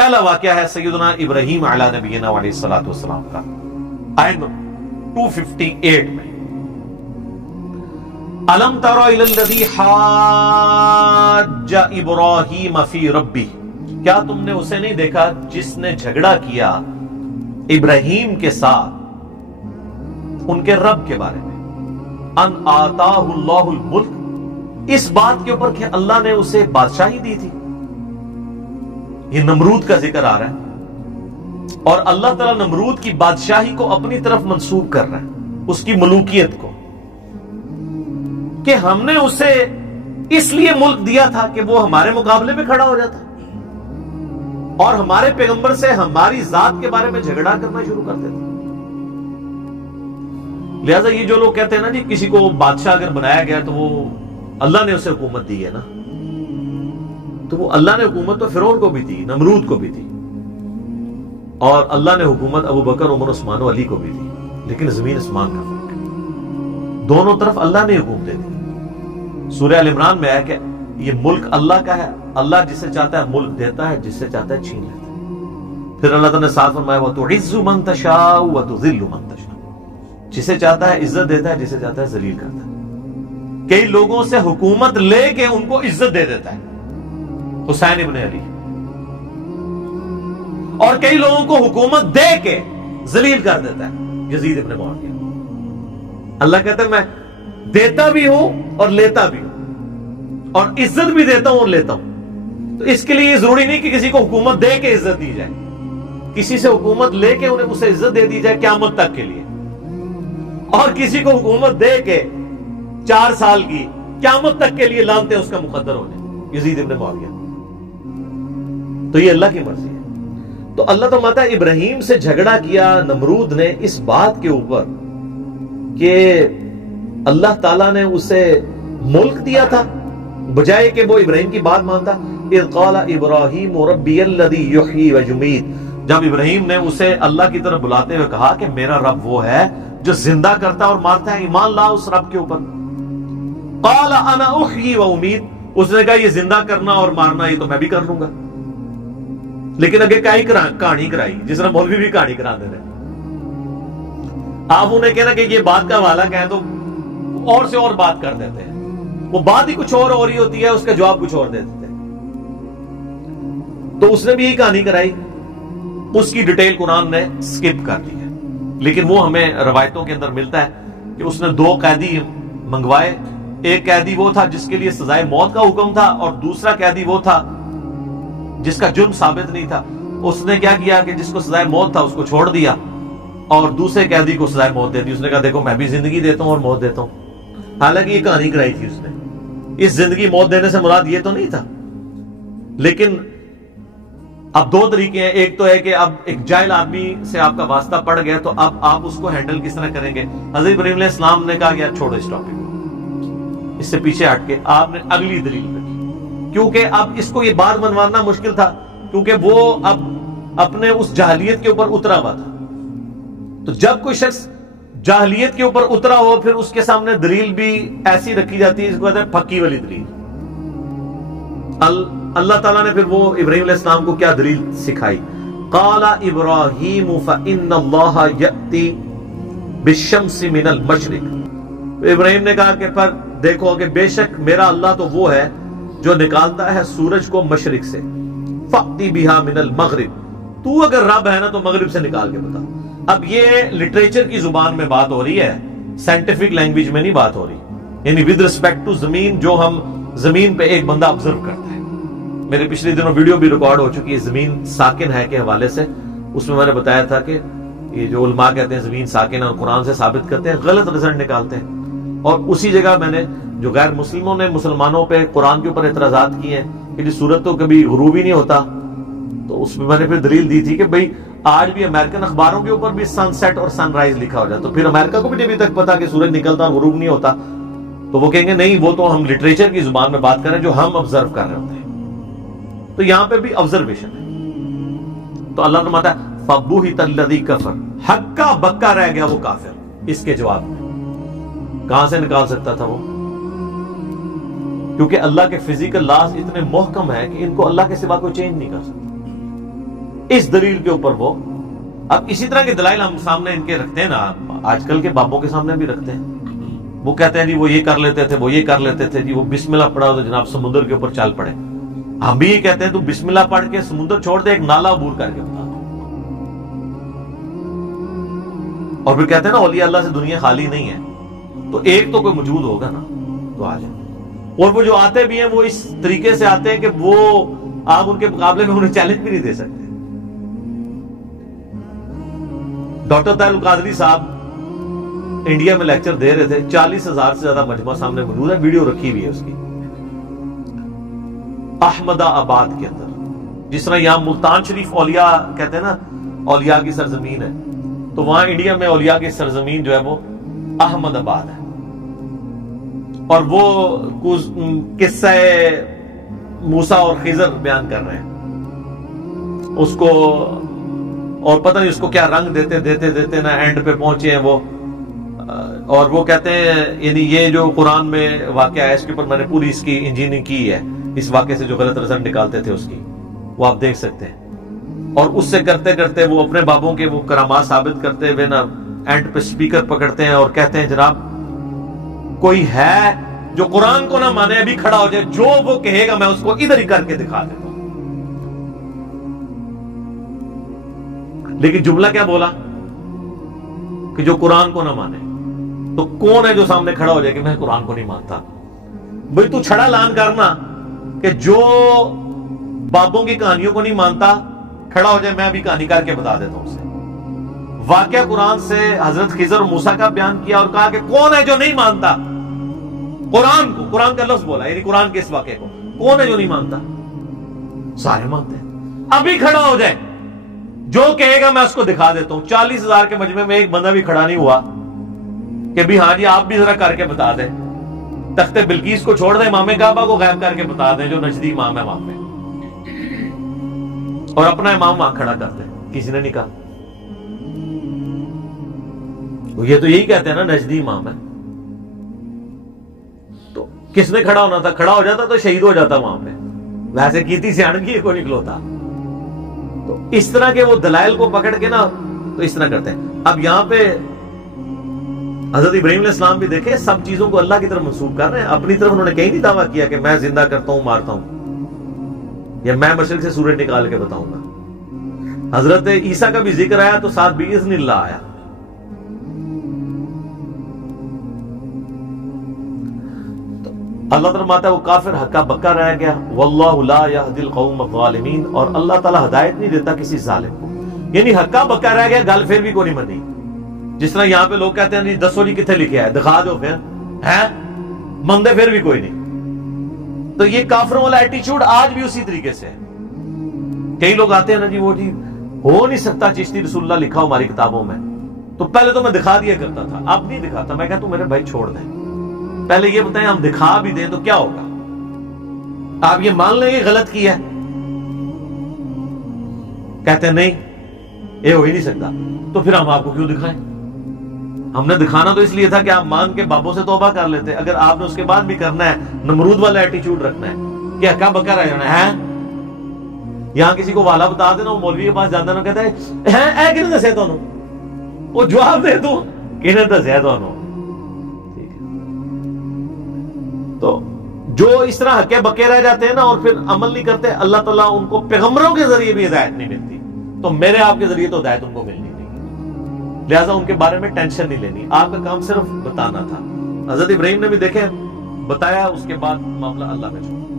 پہلا واقعہ ہے سیدنا ابراہیم علی نبینا علیہ الصلوۃ والسلام کا، آیت 258 میں، الم تر الی الذی حاج ابراہیم فی ربہ، کیا تم نے اسے نہیں دیکھا جس نے جھگڑا کیا ابراہیم کے ساتھ ان کے رب کے بارے میں، ان آتاہ اللہ الملک، اس بات کے اوپر کہ اللہ نے اسے بادشاہی دی تھی۔ یہ نمرود کا ذکر آ رہا ہے، اور اللہ تعالیٰ نمرود کی بادشاہی کو اپنی طرف منسوب کر رہا ہے، اس کی ملوکیت کو، کہ ہم نے اسے اس لیے ملک دیا تھا کہ وہ ہمارے مقابلے میں کھڑا ہو جاتا اور ہمارے پیغمبر سے ہماری ذات کے بارے میں جھگڑا کرنا شروع کر دیتا۔ لہذا یہ جو لوگ کہتے ہیں نا جی کسی کو بادشاہ اگر بنایا گیا تو وہ اللہ نے اسے حکومت دی ہے نا، تو وہ اللہ نے حکومت تو فرعون کو بھی دی، نمرود کو بھی دی، اور اللہ نے حکومت ابو بکر، عمر، عثمان و علی کو بھی دی، لیکن زمین آسمان کا فرق ہے، دونوں طرف اللہ نے حکومت دے دی۔ سورہ ال عمران میں ہے کہ یہ ملک اللہ کا ہے، اللہ جسے چاہتا ہے ملک دیتا ہے، جسے چاہتا ہے چھین لیتا ہے۔ پھر اللہ تعالیٰ نے ساتھ فرمایا وَتُعِزُّ مَن تَشَاءُ وَتُذِلُّ مَن تَشَاءُ، جسے چاہتا ہے عزت دیتا ہے، جسے چاہتا ہے ذلیل کرتا ہے۔ کئی لوگوں سے حکومت لے کے ان کو عزت دے دیتا ہے، حسین ابن علی، اور کئی لوگوں کو حکومت دے کے ذلیل کر دیتا ہے، یزید ابن معاویہ۔ اللہ کہتا ہے میں دیتا بھی ہوں اور لیتا بھی ہوں، اور عزت بھی دیتا ہوں اور لیتا ہوں۔ تو اس کے لیے یہ ضروری نہیں کہ کسی کو حکومت دے کے عزت دی جائے، کسی سے حکومت لے کے اسے عزت دے دی جائے قیامت تک کے لیے، اور کسی کو حکومت دے کے 4 سال کی قیامت تک کے لیے لانتے اس کا مقدر ہو جائے، یزید ابن معاویہ۔ تو یہ اللہ کی مرضی ہے۔ تو اللہ تو ماتا ابراہیم سے جھگڑا کیا نمرود نے اس بات کے اوپر کہ اللہ تعالیٰ نے اسے ملک دیا تھا، بجائے کہ وہ ابراہیم کی بات مانتا۔ اذ قال ابراہیم ربی الذی یحیی ویمیت، جب ابراہیم نے اسے اللہ کی طرف بلاتے ہوئے کہا کہ میرا رب وہ ہے جو زندہ کرتا اور مارتا ہے، ایمان لا اس رب کے اوپر۔ قال انا احیی وامیت، اس نے کہا یہ زندہ کرنا اور مارنا یہ تو میں بھی کر لوں گا، لیکن اگے کہانی کرائی، جس طرح مولوی بھی کہانی کرا دے رہے۔ آپ انہیں کہنا کہ یہ بات کا حوالہ کہیں تو اور سے اور بات کر دیتے ہیں، وہ بات ہی کچھ اور ہو رہی ہوتی ہے، اس کا جواب کچھ اور دے دیتے ہیں۔ تو اس نے بھی یہی کہانی کرائی، اس کی ڈیٹیل قرآن نے سکپ کر دی ہے، لیکن وہ ہمیں روایتوں کے اندر ملتا ہے کہ اس نے 2 قیدی منگوائے، ایک قیدی وہ تھا جس کے لیے سزائے موت کا حکم تھا، اور دوسرا قیدی وہ تھا جس کا جرم ثابت نہیں تھا۔ اس نے کیا کیا کہ جس کو سزائے موت تھا اس کو چھوڑ دیا، اور دوسرے قیدی کو سزائے موت دے دی۔ اس نے کہا دیکھو میں بھی زندگی دیتا ہوں اور موت دیتا ہوں، حالانکہ یہ کہانی کرائی تھی اس نے۔ اس زندگی موت دینے سے مراد یہ تو نہیں تھا، لیکن اب 2 طریقے ہیں، ایک تو ہے کہ اب ایک جاہل آدمی سے آپ کا واسطہ پڑ گیا تو اب آپ اس کو ہینڈل کس طرح کریں گے۔ حضرت ابراہیم علیہ السلام نے کہا کہ چھوڑو اس ٹاپک کو، اس سے پیچھے ہٹ کے آپ نے اگلی دلیل رکھی، کیونکہ اب اس کو یہ بات منوانا مشکل تھا، کیونکہ وہ اب اپنے اس جاہلیت کے اوپر اترا ہوا تھا۔ تو جب کوئی شخص جاہلیت کے اوپر اترا ہو پھر اس کے سامنے دلیل بھی ایسی رکھی جاتی ہے، اس کو کہتے ہیں پھکی والی دلیل۔ اللہ تعالیٰ نے پھر وہ ابراہیم علیہ السلام کو کیا دلیل سکھائی؟ قال ابراہیم فإن اللہ یأتی بالشمس من المشرق، ابراہیم نے کہا کہ پر دیکھو کہ بے شک میرا اللہ تو وہ ہے جو نکالتا ہے سورج کو مشرق سے، فأتی بها من المغرب، تو اگر رب ہے نا تو مغرب سے نکال کے بتا۔ اب یہ لٹریچر کی زبان میں بات ہو رہی ہے، سائنٹیفک لینگویج میں نہیں بات ہو رہی، یعنی ود ریسپیکٹ ٹو زمین، جو ہم زمین پہ ایک بندہ آبزرو کرتا ہے۔ میرے پچھلے دنوں ویڈیو بھی ریکارڈ ہو چکی ہے زمین ساکن ہے کے حوالے سے، اس میں نے بتایا تھا کہ یہ جو علماء کہتے ہیں زمین ساکن اور قرآن سے ثابت کرتے ہیں، غلط رزلٹ نکالتے ہیں۔ اور اسی جگہ میں نے جو غیر مسلموں نے مسلمانوں پہ قرآن کے اوپر اعتراضات کیے ہیں کہ یہ سورج تو کبھی غروب ہی نہیں ہوتا، تو اس میں نے پھر دلیل دی تھی کہ بھئی آج بھی امریکن اخباروں کے اوپر بھی سن سیٹ اور سن رائز لکھا ہو جاتا، تو پھر امریکہ کو بھی ابھی تک پتا کہ سورج نکلتا اور غروب نہیں ہوتا، تو وہ کہیں گے نہیں وہ تو ہم لٹریچر کی زبان میں بات کر رہے ہیں جو ہم آبزرو کر رہے ہوتے ہیں۔ تو یہاں پہ بھی آبزرویشن ہے۔ تو اللہ فرماتا ہے فَبُهِتَ الَّذِي كَفَرَ، ہکا بکا رہ گیا وہ کافر اس کے جواب میں۔ کہاں سے نکال سکتا تھا وہ؟ کیونکہ اللہ کے فزیکل لاز اتنے محکم ہیں کہ ان کو اللہ کے سوا کوئی چینج نہیں کر سکتا۔ اس دلیل کے اوپر وہ اب اسی طرح کے دلائل ہم سامنے ان کے رکھتے ہیں نا، آج کل کے بابوں کے سامنے بھی رکھتے ہیں. وہ کہتے ہیں جی وہ یہ کر لیتے تھے، وہ یہ کر لیتے تھے، جی وہ بسم اللہ پڑھا تو جناب سمندر کے اوپر چل پڑے. ہم بھی یہ کہتے ہیں تو بسم اللہ پڑھ کے سمندر چھوڑ دے، ایک نالا عبور کر کے بتا. اور پھر کہتے ہیں نا اولیاء اللہ سے دنیا خالی نہیں ہے، تو ایک تو کوئی موجود ہوگا نا تو آ جائے. اور وہ جو آتے بھی ہیں وہ اس طریقے سے آتے ہیں کہ وہ آپ ان کے مقابلے میں انہیں چیلنج بھی نہیں دے سکتے. ڈاکٹر طاہر القادری صاحب انڈیا میں لیکچر دے رہے تھے، 40,000 سے زیادہ مجمع سامنے موجود ہے، ویڈیو رکھی ہوئی ہے اس کی. احمد آباد کے اندر، جس طرح یہاں ملتان شریف اولیاء کہتے ہیں نا اولیاء کی سرزمین ہے، تو وہاں انڈیا میں اولیاء کی سرزمین جو ہے وہ احمد آباد ہے. اور وہ قصہ موسیٰ اور خضر بیان کر رہے ہیں اس کو، اور پتہ نہیں اس کو کیا رنگ دیتے دیتے دیتے نا اینڈ پہ پہنچے ہیں وہ. اور وہ کہتے ہیں یعنی یہ جو قرآن میں واقعہ ہے اس کے اوپر میں نے پوری اس کی انجینئرنگ کی ہے، اس واقعے سے جو غلط رزلٹ نکالتے تھے اس کی، وہ آپ دیکھ سکتے ہیں. اور اس سے کرتے کرتے وہ اپنے بابوں کے وہ کرامات ثابت کرتے ہوئے نا اینڈ پہ سپیکر پکڑتے ہیں اور کہتے ہیں جناب کوئی ہے جو قرآن کو نہ مانے ابھی کھڑا ہو جائے، جو وہ کہے گا میں اس کو ادھر ہی کر کے دکھا دیتا ہوں. لیکن جملہ کیا بولا کہ جو قرآن کو نہ مانے. تو کون ہے جو سامنے کھڑا ہو جائے کہ میں قرآن کو نہیں مانتا؟ بھئی تو چھڑا لان کرنا کہ جو بابوں کی کہانیوں کو نہیں مانتا کھڑا ہو جائے، میں ابھی کہانی کر کے بتا دیتا ہوں اسے. واقعہ قرآن سے حضرت خضر اور موسیٰ کا بیان کیا اور کہا کہ کون ہے جو نہیں مانتا قرآن کو. قرآن کا لفظ بولا یعنی قرآن کے اس واقعے کو. کون ہے جو نہیں مانتا؟ سارے مانتے ہیں. ابھی کھڑا ہو جائے، جو کہے گا میں اس کو دکھا دیتا ہوں. 40,000 کے مجمع میں ایک بندہ بھی کھڑا نہیں ہوا کہ بھی ہاں جی آپ بھی ذرا کر کے بتا دیں. تخت بلقیس کو چھوڑ دیں، امام کعبہ کو غائب کر کے بتا دیں جو نجدی امام ہے وہاں پہ، اور اپنا امام وہاں کھڑا کر دیں. کسی نے نہیں کہا. یہ تو یہی کہتے ہیں نا نجدی امام ہے. تو کس نے کھڑا ہونا تھا؟ کھڑا ہو جاتا تو شہید ہو جاتا وہاں پہ. ویسے کی تھی سیاحت کو نکلوتا. تو اس طرح کے وہ دلائل کو پکڑ کے نا تو اس طرح کرتے ہیں. اب یہاں پہ حضرت ابراہیم علیہ السلام بھی دیکھیں سب چیزوں کو اللہ کی طرف منسوب کر رہے ہیں. اپنی طرف انہوں نے کہیں نہیں دعویٰ کیا کہ میں زندہ کرتا ہوں مارتا ہوں، یا میں مشرق سے سورج نکال کے بتاؤں گا. حضرت عیسیٰ کا بھی ذکر آیا تو ساتھ بِإِذْنِ اللَّهِ آیا. اللہ تعالیٰ فرماتا ہے وہ کافر ہکا بکا رہ گیا. واللہ لا یہدی القوم الظالمین، اور اللہ تعالیٰ ہدایت نہیں دیتا کسی ظالم کو. یعنی ہکا بکا رہ گیا، گل پھر بھی کوئی نہیں منی. جس طرح یہاں پہ لوگ کہتے ہیں جی دسو جی کتنے لکھے ہے، دکھا دو پھر ہے، مندے پھر بھی کوئی نہیں. تو یہ کافروں والا ایٹیچیوڈ آج بھی اسی طریقے سے ہے. کئی لوگ آتے ہیں نا جی وہ جی ہو نہیں سکتا چشتی رسول اللہ لکھا ہو ہماری کتابوں میں. تو پہلے تو میں دکھا دیا کرتا تھا، اب نہیں دکھاتا. میں کہتا ہوں میرے بھائی چھوڑ دیں، پہلے یہ بتائیں ہم دکھا بھی دیں تو کیا ہوگا؟ آپ یہ مان لیں گے غلط کیا ہے؟ کہتے ہیں نہیں یہ ہو ہی نہیں سکتا. تو پھر ہم آپ کو کیوں دکھائیں؟ ہم نے دکھانا تو اس لیے تھا کہ آپ مان کے بابوں سے توبہ کر لیتے. اگر آپ نے اس کے بعد بھی کرنا ہے، نمرود والا ایٹیچیوڈ رکھنا ہے کہ ہکا بکا رہ جانا ہے. یہاں کسی کو والا بتا دینا، وہ مولوی کے پاس جانا کہتا ہے اے کنے دسے تانوں، وہ جواب دے تو کنے دسے تانوں. تو جو اس طرح ہکے بکے رہ جاتے ہیں نا اور پھر عمل نہیں کرتے، اللہ تعالیٰ ان کو پیغمبروں کے ذریعے بھی ہدایت نہیں ملتی، تو میرے آپ کے ذریعے تو ہدایت ان کو ملنی نہیں. لہٰذا ان کے بارے میں ٹینشن نہیں لینی، آپ کا کام صرف بتانا تھا. حضرت ابراہیم نے بھی دیکھیں بتایا، اس کے بعد معاملہ اللہ میں چھوڑا.